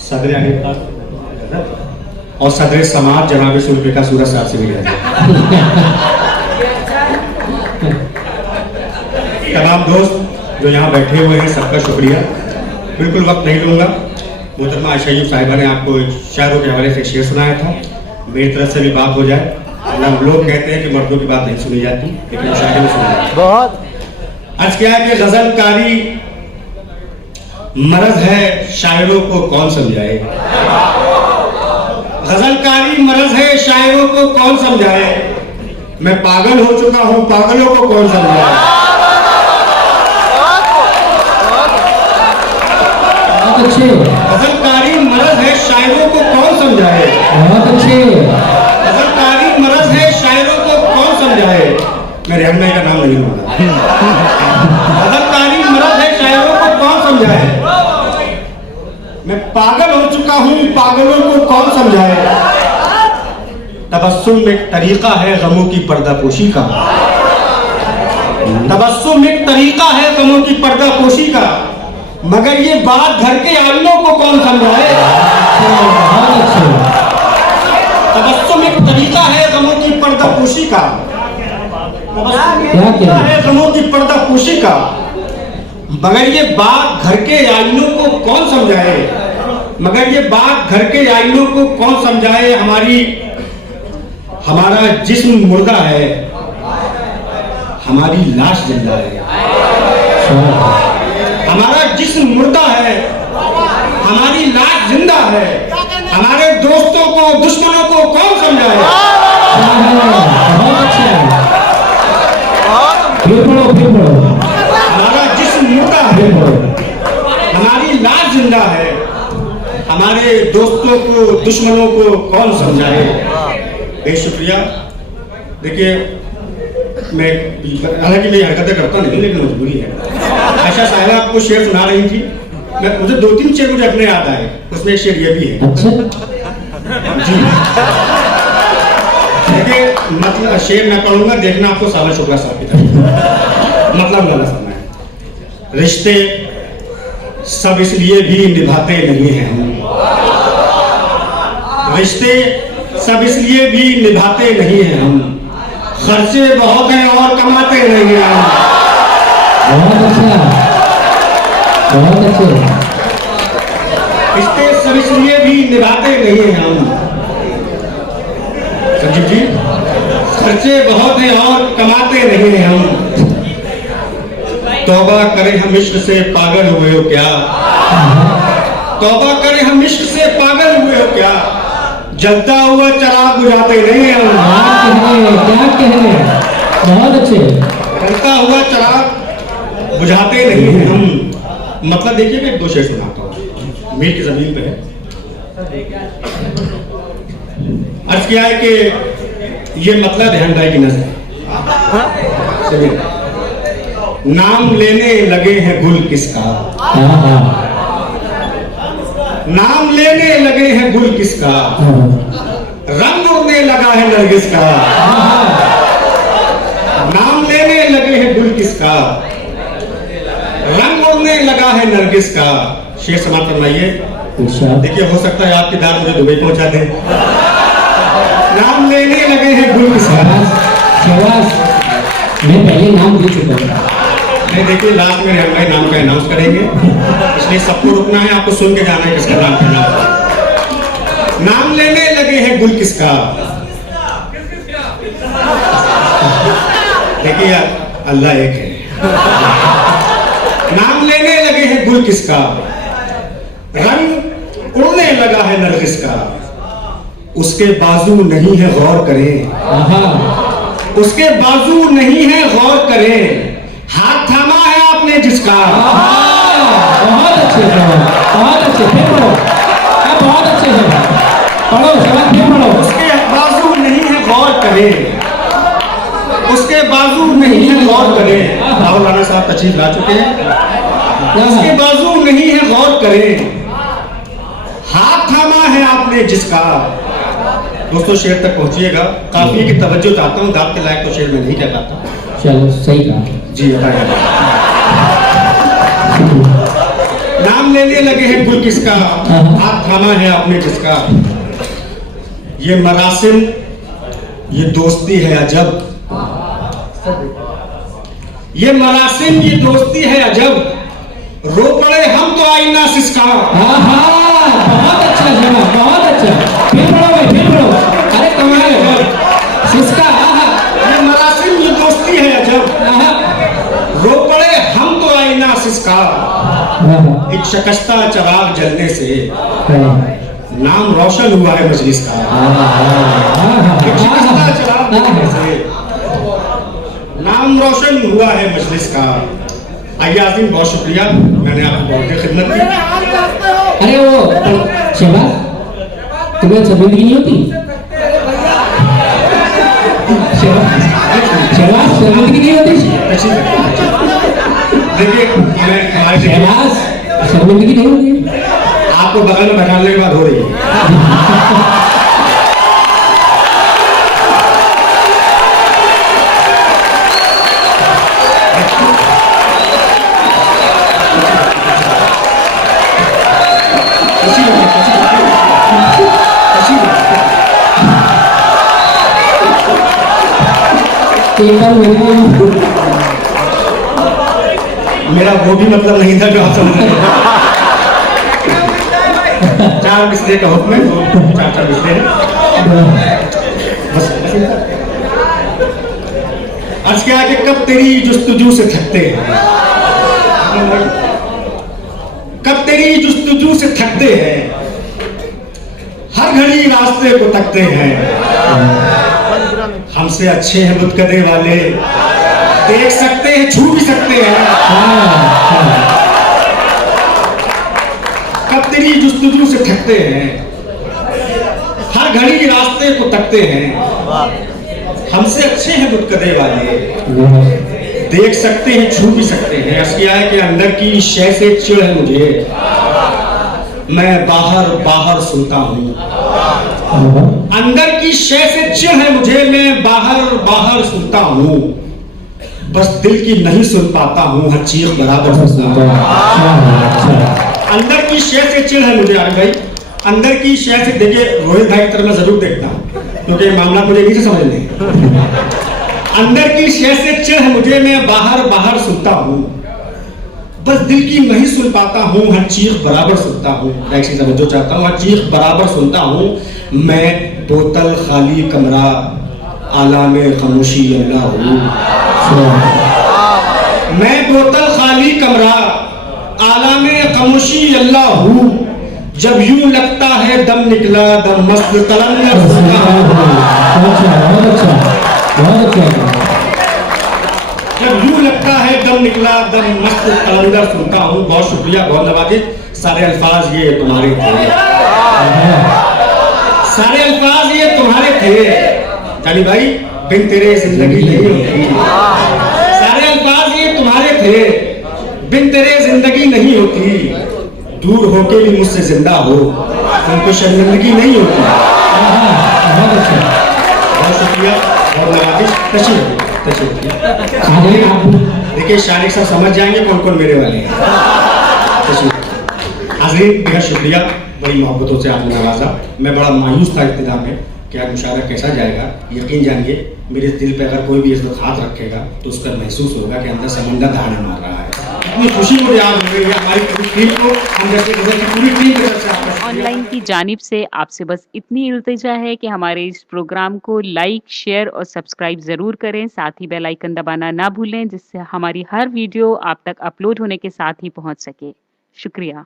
सदर आगे और सदर समाज जनाब सुल्फिका सूरज साहब से मिल जाए। तमाम दोस्त जो यहाँ बैठे हुए हैं सबका शुक्रिया। बिल्कुल वक्त नहीं लूँगा। मोहतरमा आयशा साहिबा ने आपको शायरों के हवाले से शेर सुनाया था, मेरी तरफ से भी बात हो जाए। लोग कहते हैं कि मर्दों की बात नहीं सुनी जाती, लेकिन शायरी में सुनी जाती। बहुत आज क्या है कि गजलकारी मरज है, शायरों को कौन समझाए। गजलकारी मरज है, शायरों को कौन समझाए। मैं पागल हो चुका हूँ, पागलों को कौन समझाए। गजलकारी मरज है, शायरों को कौन समझाए। बहुत अच्छे। गजलकारी मरज है, शायरों को कौन समझाए। मैं रहमान का नाम नहीं लूंगा। गजलकारी मरज है, शायरों को कौन समझाए। मैं पागल हो चुका हूँ, पागलों को कौन समझाए। तबस्सुम एक तरीका है गमों की पर्दापोशी का। तबस्सुम एक तरीका है गमों की पर्दापोशी का, मगर ये बात घर के आईनों को कौन समझाए। तबस्सुम एक तरीका है गमों की पर्दापोशी का, है गमों की पर्दापोशी का, मगर ये बात घर के आईनों को कौन समझाए। मगर ये बात घर के आईनों को कौन समझाए। हमारा जिस्म मुर्दा है, हमारी लाश जिंदा है। हमारा जिस्म मुर्दा है, हमारी लाश जिंदा है। हमारे दोस्तों को दुश्मनों को कौन समझाए। हमारा जिस्म मुर्दा है, हमारी लाश जिंदा है। हमारे दोस्तों को दुश्मनों को कौन समझाए। बहुत शुक्रिया। देखिए मैं हालांकि मैं हरकतें करता नहीं, लेकिन मजबूरी है। आयशा साहिबा आपको शेर सुना रही थी, मुझे 2-3 शेर मुझे अपने याद आए, उसमें एक शेर ये भी है। अच्छा जी देखिए, मतलब शेर मैं पढ़ूंगा, देखना आपको साला शुक्ला साहब की तरफ मतलब वाला सुनना है। रिश्ते सब इसलिए भी निभाते नहीं हैं हम। रिश्ते सब इसलिए भी निभाते नहीं हैं हम। खर्चे बहुत हैं और कमाते नहीं हैं हम। बहुत अच्छा, बहुत अच्छे। रिश्ते सब इसलिए भी निभाते नहीं हैं हम। संजीव जी, खर्चे बहुत हैं और कमाते नहीं हैं हम। तौबा करें हम इश्क से पागल हुए हो क्या। तौबा करें हम इश्क से पागल हुए हो क्या। जलता हुआ चिराग बुझाते नहीं हैं हम। क्या कहने, बहुत अच्छे। जलता हुआ चिराग बुझाते नहीं हैं हम। मतलब देखिए मैं 2 शेर सुनाता हूँ, मीर की जमीन पे है। अर्ज किया है कि ये मतलब है हंडाई की नजर। नाम लेने लगे हैं गुल किसका। नाम लेने लगे हैं गुल किसका। रंग उड़ने लगा है नरगिस का। नाम लेने लगे हैं गुल किसका, रंग उड़ने लगा है नरगिस का। शेर समाप्त फरमाइए। देखिए हो सकता है आपकी दाद मुझे दुबई पहुंचा दे। नाम लेने लगे हैं गुल किसका। मैं पहले नाम दे चुका हूँ। नहीं देखिए, लास्ट में रहमान नाम का अनाउंस करेंगे, इसलिए सबको रुकना है, आपको सुन के जाना है किसका नाम है। नाम लेने लगे हैं गुल किसका। देखिए अल्लाह एक है। नाम लेने लगे हैं गुल किसका, रंग उड़ने लगा है नरगिस का। उसके बाजू नहीं है गौर करें। उसके बाजू नहीं है गौर करें। हाथ थामा है आपने जिसका। बहुत अच्छे, बहुत अच्छे। फिर पढ़ो, बहुत अच्छे हैं। पढ़ो सवाल, फिर पढ़ो। उसके बाजू नहीं है गौर करे। उसके बाजू नहीं है गौर करे। राहुल राणा साहब तशरीफ ला चुके हैं। उसके बाजू नहीं है गौर करे। हाथ थामा है आपने जिसका। दोस्तों शेर तक पहुंचिएगा, काफी की तवज्जो चाहता हूँ, दाद के लायक तो शेर में नहीं कह पाता। चलो सही कहा जी बताइए। नाम लेने लगे हैं गुल किसका, हाथ थामा है आपने किसका। ये मरासिम ये दोस्ती है अजब, ये मरासिम ये दोस्ती है अजब, रो पड़े हम तो आईना सिसका। बहुत अच्छा जवाब, बहुत अच्छा। फिर पढ़ो भाई, फिर पढ़ो। अरे कमाल है सिसका। ये मरासिम ये दोस्ती है अजब, रो पड़े हम तो आईना सिसका। एक शकस्ता चराग जलने से नाम रोशन हुआ है मजलिस का। एक शकस्ता चराग जलने से नाम रोशन हुआ है मजलिस का। आइए आज़ीम, बहुत शुक्रिया, मैंने आपको बहुत खिदमत की। अरे वो शहबाज, तुम्हें शर्मिंदगी नहीं होती? शहबाज शर्मिंदगी नहीं होती? देखिए मैं शहबाज शर्मिंदगी नहीं होती? आपको बगल में बैठाने के बाद हो रही है। मेरा वो भी मतलब नहीं था जो आप समझ रहे हैं। 4 बिस्ले का हुक्म है, 4 बिस्ले हैं बस। अर्ज क्या कि कब तेरी जुस्तजू से थकते हैं, कब तेरी जुस्तजू से थकते हैं, हर घड़ी रास्ते को तकते हैं। हमसे अच्छे हैं मुतकदे वाले, देख सकते हैं छू भी सकते हैं। कब तेरी जुस्तजू से थकते हैं, हर घड़ी रास्ते को तकते हैं। हमसे अच्छे हैं मुतकदे वाले, देख सकते हैं छू भी सकते हैं। अर्ज़ किया है कि अंदर की शय से चिढ़ है मुझे, मैं बाहर बाहर सुनता हूँ। अंदर की शय से चिढ़ है मुझे, मैं बाहर बाहर सुनता हूँ। बस दिल की नहीं सुन पाता हूँ, हर चीज बराबर सुनता हूँ। अंदर की शय से चिढ़ है मुझे। अरे भाई, अंदर की शय से, देखिए रोहित भाई की तरफ मैं जरूर देखता हूँ क्योंकि मामला मुझे नहीं से समझने। अंदर की शय से चिढ़ है मुझे, मैं बाहर बाहर सुनता हूँ। बस दिल की नहीं सुन पाता हूँ, हर चीज बराबर सुनता हूँ। मैं एक चीज समझो चाहता हूँ, हर चीज बराबर सुनता हूँ। मैं बोतल खाली कमरा आलामे खामोशी अल्लाह हूँ। मैं बोतल खाली कमरा आलामे खामोशी अल्लाह हूँ। जब यूं लगता है दम निकला दम मस्त कलंदर सुनता हूँ। जब यूं लगता है दम निकला दम मस्त कलंदर सुनता हूँ। बहुत शुक्रिया, बहुत नवाजिश। सारे अल्फाज ये तुम्हारे थे, सारे अल्फाज ये तुम्हारे थे। जानी भाई, बिन तेरे जिंदगी नहीं होती। सारे अल्फाज ये तुम्हारे थे, बिन तेरे जिंदगी नहीं होती। दूर होके भी मुझसे जिंदा हो, तुमको शर्मिंदगी नहीं होती। बहुत शुक्रिया, बहुत नवाजिश। देखिए शारिक साहब समझ जाएंगे कौन कौन मेरे वाले हैं। हाज़रीन, बेहद शुक्रिया, बड़ी मोहब्बतों से आपने नवाजा। मैं बड़ा मायूस था इब्तिदा में कि आज मुशायरा कैसा जाएगा। यकीन जानिए, मेरे दिल पे अगर कोई भी इस वक्त हाथ रखेगा तो उसका महसूस होगा कि अंदर समंदर दहाड़े मार रहा है। इतनी खुशी मुझे आज हो रही है हमारी पूरी टीम को, हम जैसे पूरी टीम की तरफ से आपका ऑनलाइन की जानिब से आपसे बस इतनी इल्तिजा है कि हमारे इस प्रोग्राम को लाइक, शेयर और सब्सक्राइब ज़रूर करें। साथ ही बेल आइकन दबाना ना भूलें, जिससे हमारी हर वीडियो आप तक अपलोड होने के साथ ही पहुंच सके। शुक्रिया।